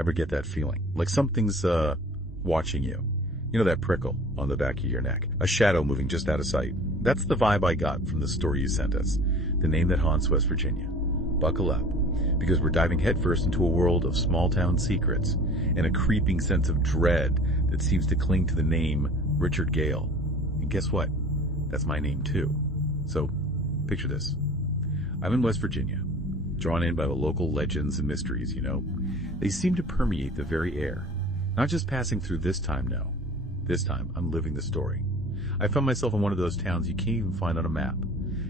Ever get that feeling? Like something's, watching you. You know that prickle on the back of your neck? A shadow moving just out of sight. That's the vibe I got from the story you sent us. The name that haunts West Virginia. Buckle up, because we're diving headfirst into a world of small-town secrets and a creeping sense of dread that seems to cling to the name Richard Gale. And guess what? That's my name too. So, picture this. I'm in West Virginia, drawn in by the local legends and mysteries, you know. They seem to permeate the very air. Not just passing through this time, no. This time, I'm living the story. I found myself in one of those towns you can't even find on a map.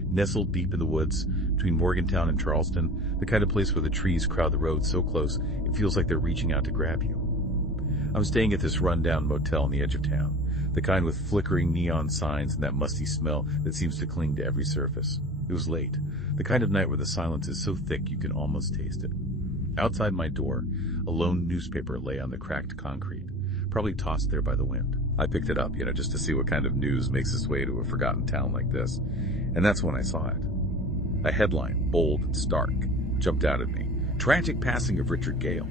Nestled deep in the woods, between Morgantown and Charleston, the kind of place where the trees crowd the road so close, it feels like they're reaching out to grab you. I'm staying at this rundown motel on the edge of town, the kind with flickering neon signs and that musty smell that seems to cling to every surface. It was late, the kind of night where the silence is so thick you can almost taste it. Outside my door, a lone newspaper lay on the cracked concrete, probably tossed there by the wind. I picked it up, just to see what kind of news makes its way to a forgotten town like this. And that's when I saw it. A headline, bold and stark, jumped out at me. Tragic passing of Richard Gale.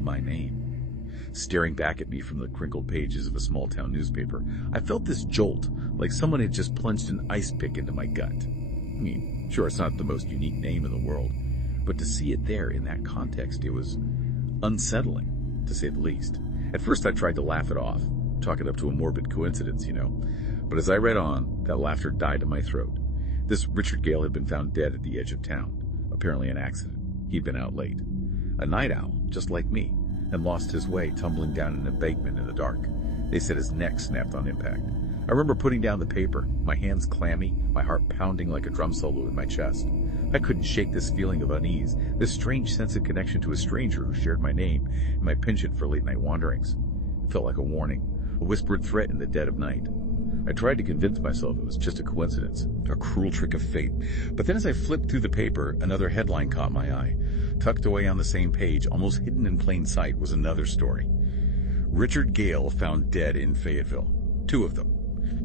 My name. Staring back at me from the crinkled pages of a small-town newspaper, I felt this jolt, like someone had just plunged an ice pick into my gut. I mean, sure, it's not the most unique name in the world, but to see it there in that context, it was unsettling, to say the least. At first, I tried to laugh it off, chalk it up to a morbid coincidence, But as I read on, that laughter died in my throat. This Richard Gale had been found dead at the edge of town. Apparently an accident. He'd been out late. A night owl, just like me, and lost his way tumbling down an embankment in the dark. They said his neck snapped on impact. I remember putting down the paper, my hands clammy, my heart pounding like a drum solo in my chest. I couldn't shake this feeling of unease, this strange sense of connection to a stranger who shared my name and my penchant for late-night wanderings. It felt like a warning, a whispered threat in the dead of night. I tried to convince myself it was just a coincidence, a cruel trick of fate. But then as I flipped through the paper, another headline caught my eye. Tucked away on the same page, almost hidden in plain sight, was another story. Richard Gale found dead in Fayetteville. 2 of them.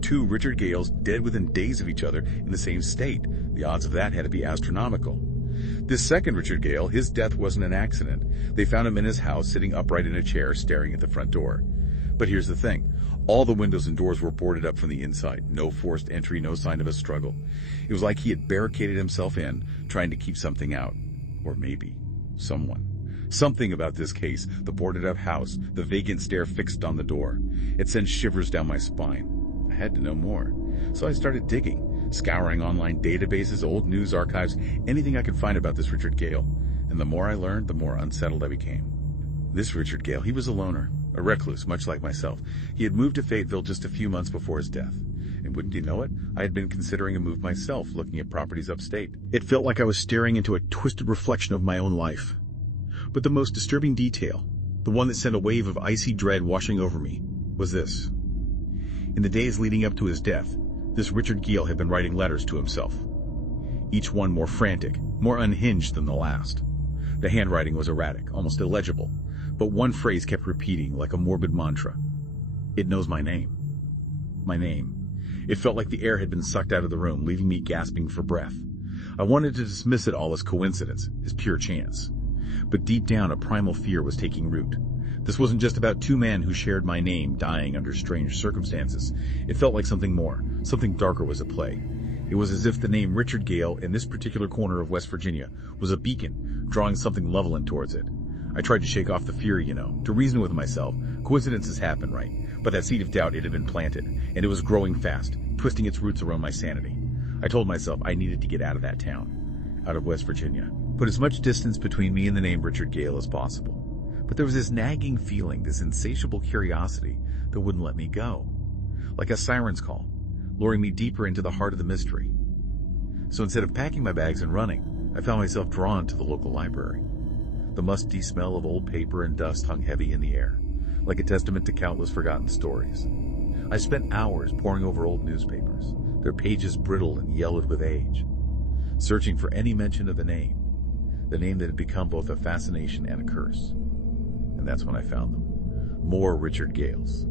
2 Richard Gales dead within days of each other in the same state. The odds of that had to be astronomical. This second Richard Gale, his death wasn't an accident. They found him in his house, sitting upright in a chair, staring at the front door. But here's the thing. All the windows and doors were boarded up from the inside. No forced entry, no sign of a struggle. It was like he had barricaded himself in, trying to keep something out. Or maybe someone. Something about this case, the boarded-up house, the vacant stare fixed on the door. It sent shivers down my spine. I had to know more. So I started digging, scouring online databases, old news archives, anything I could find about this Richard Gale. And the more I learned, the more unsettled I became. This Richard Gale, he was a loner, a recluse, much like myself. He had moved to Fayetteville just a few months before his death. And wouldn't you know it, I had been considering a move myself, looking at properties upstate. It felt like I was staring into a twisted reflection of my own life. But the most disturbing detail, the one that sent a wave of icy dread washing over me, was this. In the days leading up to his death, this Richard Gale had been writing letters to himself. Each one more frantic, more unhinged than the last. The handwriting was erratic, almost illegible, but one phrase kept repeating like a morbid mantra. It knows my name. My name. It felt like the air had been sucked out of the room, leaving me gasping for breath. I wanted to dismiss it all as coincidence, as pure chance. But deep down, a primal fear was taking root. This wasn't just about 2 men who shared my name dying under strange circumstances. It felt like something more, something darker was at play. It was as if the name Richard Gale in this particular corner of West Virginia was a beacon, drawing something leveling towards it. I tried to shake off the fear, to reason with myself. Coincidences happen, right? But that seed of doubt, it had been planted, and it was growing fast, twisting its roots around my sanity. I told myself I needed to get out of that town, out of West Virginia. Put as much distance between me and the name Richard Gale as possible. But there was this nagging feeling, this insatiable curiosity that wouldn't let me go. Like a siren's call, luring me deeper into the heart of the mystery. So instead of packing my bags and running, I found myself drawn to the local library. The musty smell of old paper and dust hung heavy in the air, like a testament to countless forgotten stories. I spent hours poring over old newspapers, their pages brittle and yellowed with age, searching for any mention of the name that had become both a fascination and a curse. And that's when I found them. More Richard Gales.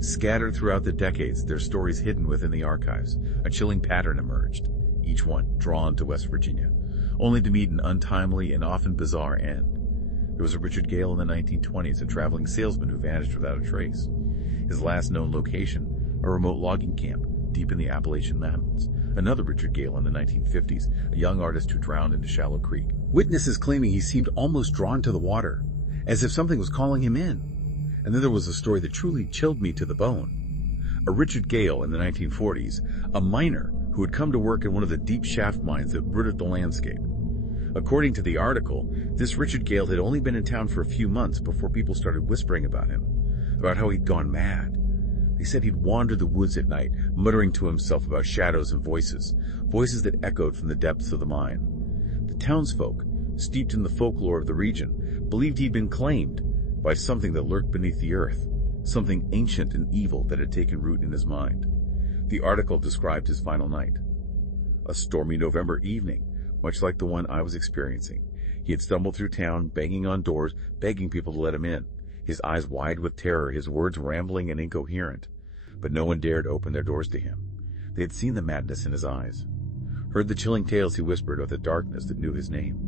Scattered throughout the decades, their stories hidden within the archives, a chilling pattern emerged, each one drawn to West Virginia, only to meet an untimely and often bizarre end. There was a Richard Gale in the 1920s, a traveling salesman who vanished without a trace. His last known location, a remote logging camp deep in the Appalachian Mountains. Another Richard Gale in the 1950s, a young artist who drowned in a shallow creek. Witnesses claiming he seemed almost drawn to the water, as if something was calling him in. And then there was a story that truly chilled me to the bone. A Richard Gale in the 1940s, a miner who had come to work in one of the deep shaft mines that rooted the landscape. According to the article, this Richard Gale had only been in town for a few months before people started whispering about him, about how he'd gone mad. They said he'd wandered the woods at night, muttering to himself about shadows and voices that echoed from the depths of the mine. The townsfolk, steeped in the folklore of the region, believed he'd been claimed by something that lurked beneath the earth, something ancient and evil that had taken root in his mind. The article described his final night. A stormy November evening, much like the one I was experiencing. He had stumbled through town, banging on doors, begging people to let him in, his eyes wide with terror, his words rambling and incoherent. But no one dared open their doors to him. They had seen the madness in his eyes, heard the chilling tales he whispered of the darkness that knew his name.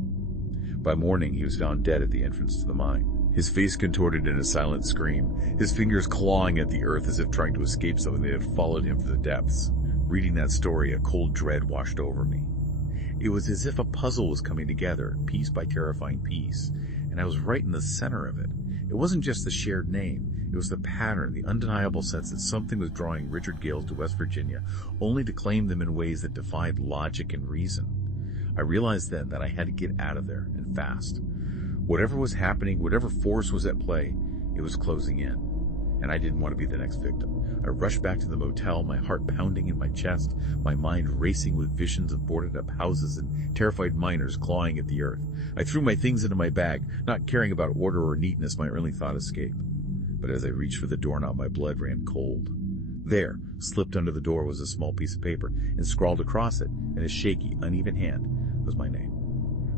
By morning, he was found dead at the entrance to the mine, his face contorted in a silent scream, his fingers clawing at the earth as if trying to escape something that had followed him to the depths. Reading that story, a cold dread washed over me. It was as if a puzzle was coming together, piece by terrifying piece, and I was right in the center of it. It wasn't just the shared name. It was the pattern, the undeniable sense that something was drawing Richard Gales to West Virginia, only to claim them in ways that defied logic and reason. I realized then that I had to get out of there, and fast. Whatever was happening, whatever force was at play, it was closing in, and I didn't want to be the next victim. I rushed back to the motel, my heart pounding in my chest, my mind racing with visions of boarded-up houses and terrified miners clawing at the earth. I threw my things into my bag, not caring about order or neatness, my only thought escape. But as I reached for the doorknob, my blood ran cold. There, slipped under the door, was a small piece of paper, and scrawled across it, in a shaky, uneven hand, was my name.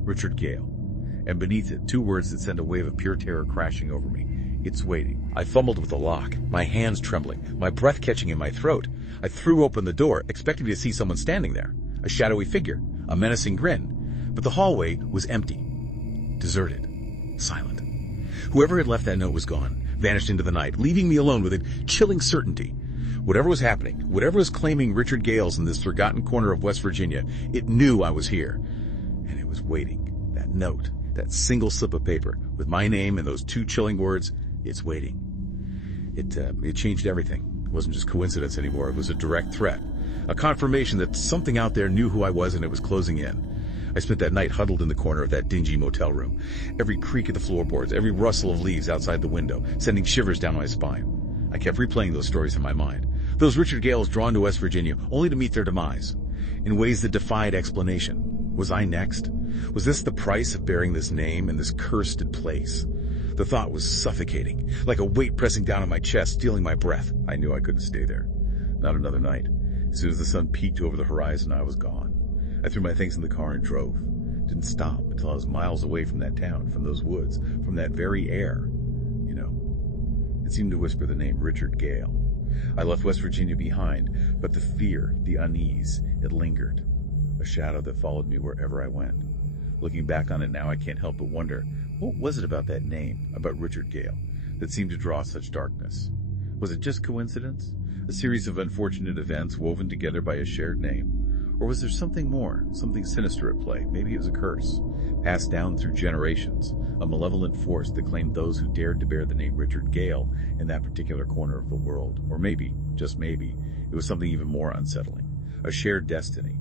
Richard Gale. And beneath it, two words that sent a wave of pure terror crashing over me. It's waiting. I fumbled with the lock, my hands trembling, my breath catching in my throat. I threw open the door, expecting to see someone standing there, a shadowy figure, a menacing grin. But the hallway was empty, deserted, silent. Whoever had left that note was gone, vanished into the night, leaving me alone with a chilling certainty. Whatever was happening, whatever was claiming Richard Gales in this forgotten corner of West Virginia, it knew I was here. And it was waiting. That note, that single slip of paper, with my name and those two chilling words, it's waiting. It changed everything. It wasn't just coincidence anymore. It was a direct threat. A confirmation that something out there knew who I was and it was closing in. I spent that night huddled in the corner of that dingy motel room. Every creak of the floorboards, every rustle of leaves outside the window, sending shivers down my spine. I kept replaying those stories in my mind. Those Richard Gales drawn to West Virginia, only to meet their demise. In ways that defied explanation. Was I next? Was this the price of bearing this name in this cursed place? The thought was suffocating, like a weight pressing down on my chest, stealing my breath. I knew I couldn't stay there. Not another night. As soon as the sun peaked over the horizon, I was gone. I threw my things in the car and drove. Didn't stop until I was miles away from that town, from those woods, from that very air. You know, it seemed to whisper the name Richard Gale. I left West Virginia behind, but the fear, the unease, it lingered. A shadow that followed me wherever I went. Looking back on it now, I can't help but wonder, what was it about that name, about Richard Gale, that seemed to draw such darkness? Was it just coincidence? A series of unfortunate events woven together by a shared name? Or was there something more, something sinister at play? Maybe it was a curse, passed down through generations, a malevolent force that claimed those who dared to bear the name Richard Gale in that particular corner of the world. Or maybe, just maybe, it was something even more unsettling, a shared destiny,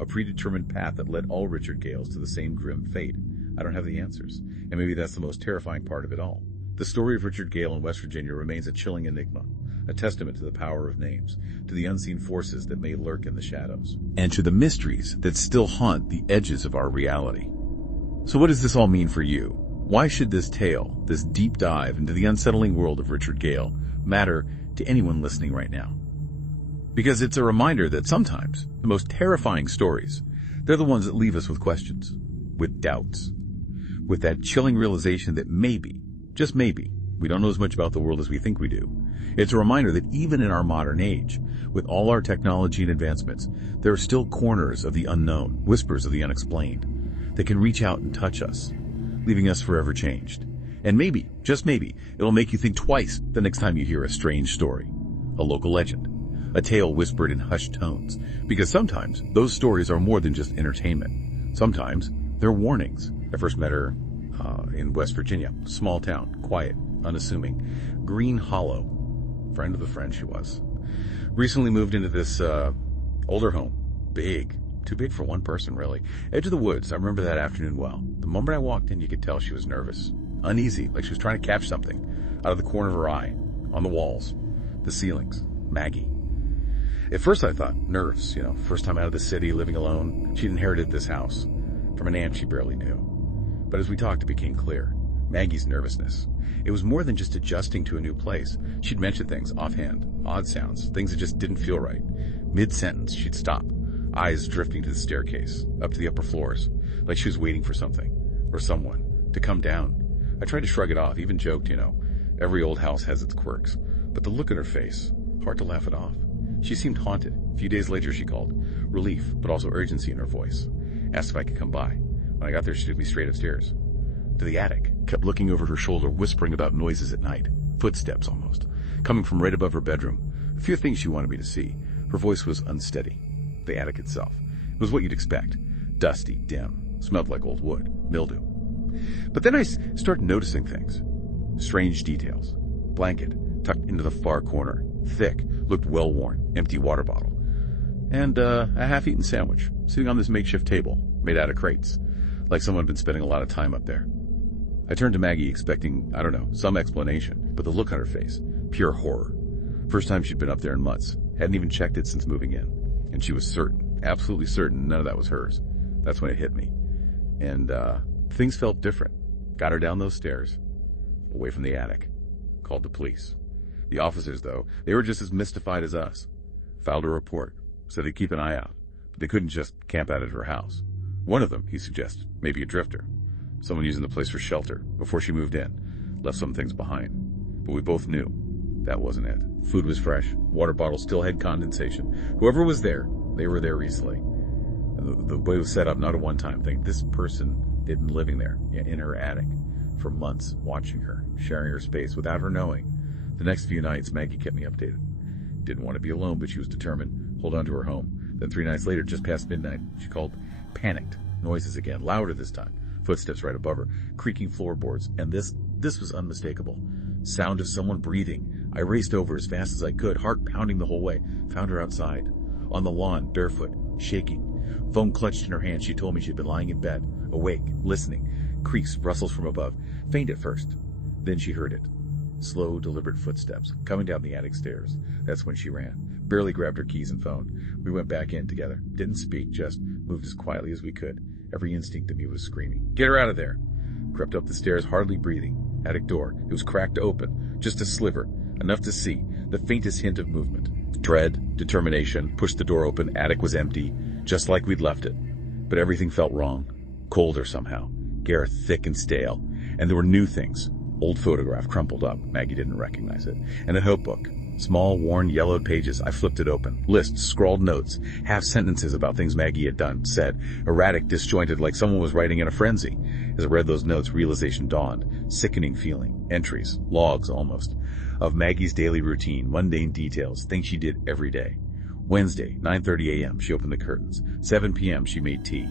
a predetermined path that led all Richard Gales to the same grim fate. I don't have the answers, and maybe that's the most terrifying part of it all. The story of Richard Gale in West Virginia remains a chilling enigma, a testament to the power of names, to the unseen forces that may lurk in the shadows, and to the mysteries that still haunt the edges of our reality. So what does this all mean for you? Why should this tale, this deep dive into the unsettling world of Richard Gale, matter to anyone listening right now? Because it's a reminder that sometimes the most terrifying stories, they're the ones that leave us with questions, with doubts, with that chilling realization that maybe, just maybe, we don't know as much about the world as we think we do. It's a reminder that even in our modern age, with all our technology and advancements, there are still corners of the unknown, whispers of the unexplained, that can reach out and touch us, leaving us forever changed. And maybe, just maybe, it'll make you think twice the next time you hear a strange story. A local legend. A tale whispered in hushed tones. Because sometimes those stories are more than just entertainment. Sometimes they're warnings. I first met her in West Virginia. Small town, quiet, unassuming. Green Hollow. Friend of a friend she was. Recently moved into this older home. Big. Too big for one person, really. Edge of the woods. I remember that afternoon well. The moment I walked in, you could tell she was nervous. Uneasy, like she was trying to catch something. Out of the corner of her eye. On the walls. The ceilings. Maggie. At first I thought, nerves, first time out of the city, living alone. She'd inherited this house. From an aunt she barely knew. But as we talked, it became clear. Maggie's nervousness. It was more than just adjusting to a new place. She'd mention things offhand, odd sounds, things that just didn't feel right. Mid-sentence, she'd stop. Eyes drifting to the staircase, up to the upper floors, like she was waiting for something, or someone, to come down. I tried to shrug it off, even joked, every old house has its quirks. But the look on her face, hard to laugh it off. She seemed haunted. A few days later she called. Relief, but also urgency in her voice. Asked if I could come by. When I got there, she took me straight upstairs. To the attic. Kept looking over her shoulder, whispering about noises at night. Footsteps, almost. Coming from right above her bedroom. A few things she wanted me to see. Her voice was unsteady. The attic itself. It was what you'd expect. Dusty, dim. Smelled like old wood. Mildew. But then I started noticing things. Strange details. Blanket, tucked into the far corner. Thick. Looked well-worn. Empty water bottle. And a half-eaten sandwich. Sitting on this makeshift table. Made out of crates. Like someone had been spending a lot of time up there. I turned to Maggie expecting, some explanation. But the look on her face. Pure horror. First time she'd been up there in months. Hadn't even checked it since moving in. And she was certain, absolutely certain, none of that was hers. That's when it hit me. And things felt different. Got her down those stairs. Away from the attic. Called the police. The officers, though, they were just as mystified as us. Filed a report. Said they'd keep an eye out. But they couldn't just camp out at her house. One of them, he suggested, maybe a drifter. Someone using the place for shelter before she moved in. Left some things behind. But we both knew that wasn't it. Food was fresh. Water bottle still had condensation. Whoever was there, they were there recently. And the way it was set up, not a one-time thing. This person had been living there, in her attic, for months, watching her, sharing her space without her knowing. The next few nights, Maggie kept me updated. Didn't want to be alone, but she was determined. Hold on to her home. Then 3 nights later, just past midnight, she called. Panicked. Noises again. Louder this time. Footsteps right above her. Creaking floorboards. And this was unmistakable. Sound of someone breathing. I raced over as fast as I could, heart pounding the whole way. Found her outside. On the lawn, barefoot, shaking. Phone clutched in her hand. She told me she'd been lying in bed, awake, listening. Creaks, rustles from above. Faint at first. Then she heard it. Slow, deliberate footsteps, coming down the attic stairs. That's when she ran. Barely grabbed her keys and phone. We went back in together. Didn't speak, just moved as quietly as we could. Every instinct in me was screaming. Get her out of there! Crept up the stairs, hardly breathing. Attic door. It was cracked open. Just a sliver. Enough to see. The faintest hint of movement. Dread, determination, pushed the door open. Attic was empty. Just like we'd left it. But everything felt wrong. Colder somehow. Air thick and stale. And there were new things. Old photograph crumpled up. Maggie didn't recognize it. And a notebook. Small, worn, yellowed pages. I flipped it open. Lists, scrawled notes. Half sentences about things Maggie had done, said. Erratic, disjointed, like someone was writing in a frenzy. As I read those notes, realization dawned. Sickening feeling. Entries. Logs, almost. Of Maggie's daily routine. Mundane details. Things she did every day. Wednesday, 9:30 a.m. She opened the curtains. 7 p.m. She made tea.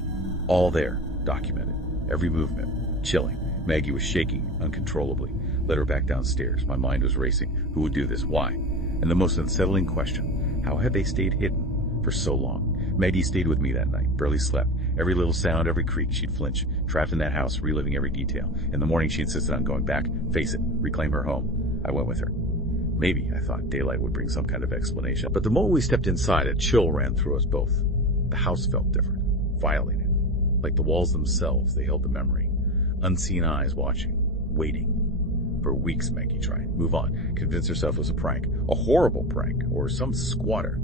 All there. Documented. Every movement. Chilling. Maggie was shaking uncontrollably. Led her back downstairs. My mind was racing. Who would do this? Why? And the most unsettling question, how had they stayed hidden for so long? Maggie stayed with me that night, barely slept. Every little sound, every creak, she'd flinch, trapped in that house, reliving every detail. In the morning, she insisted on going back, face it, reclaim her home. I went with her. Maybe, I thought, daylight would bring some kind of explanation. But the moment we stepped inside, a chill ran through us both. The house felt different, violated. Like the walls themselves, they held the memory. Unseen eyes watching, waiting. For weeks, Maggie tried. Move on. Convince herself it was a prank. A horrible prank. Or some squatter.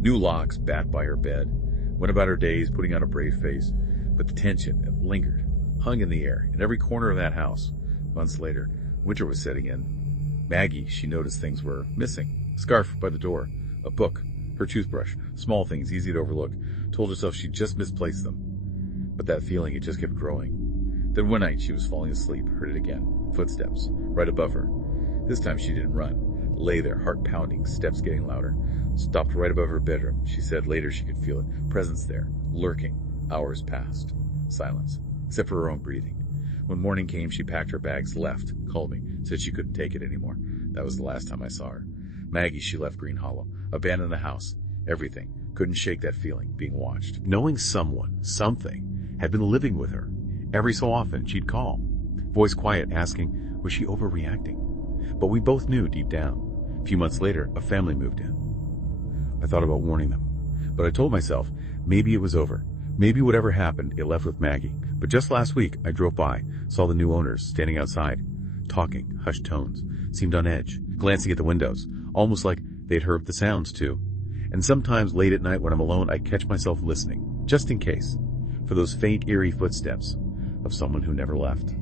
New locks, bat by her bed. Went about her days, putting on a brave face. But the tension, it lingered. Hung in the air. In every corner of that house. Months later, winter was setting in. Maggie, she noticed things were missing. Scarf by the door. A book. Her toothbrush. Small things, easy to overlook. Told herself she'd just misplaced them. But that feeling, it just kept growing. Then one night, she was falling asleep. Heard it again. Footsteps, right above her. This time she didn't run. Lay there, heart pounding, steps getting louder. Stopped right above her bedroom. She said later she could feel it. Presence there, lurking. Hours passed. Silence, except for her own breathing. When morning came, she packed her bags, left, called me, said she couldn't take it anymore. That was the last time I saw her. Maggie, she left Green Hollow, abandoned the house, everything. Couldn't shake that feeling, being watched. Knowing someone, something, had been living with her. Every so often, she'd call. Voice quiet, asking, was she overreacting? But we both knew deep down. A few months later, a family moved in. I thought about warning them, but I told myself, maybe it was over. Maybe whatever happened, it left with Maggie. But just last week, I drove by, saw the new owners standing outside, talking, hushed tones, seemed on edge, glancing at the windows, almost like they'd heard the sounds too. And sometimes late at night when I'm alone, I catch myself listening, just in case, for those faint, eerie footsteps of someone who never left.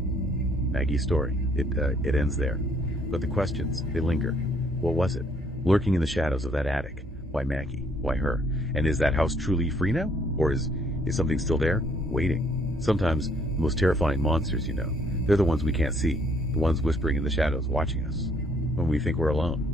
Maggie's story, it ends there. But the questions, they linger. What was it? Lurking in the shadows of that attic. Why Maggie? Why her? And is that house truly free now? Or is something still there, waiting? Sometimes the most terrifying monsters, they're the ones we can't see, the ones whispering in the shadows, watching us, when we think we're alone.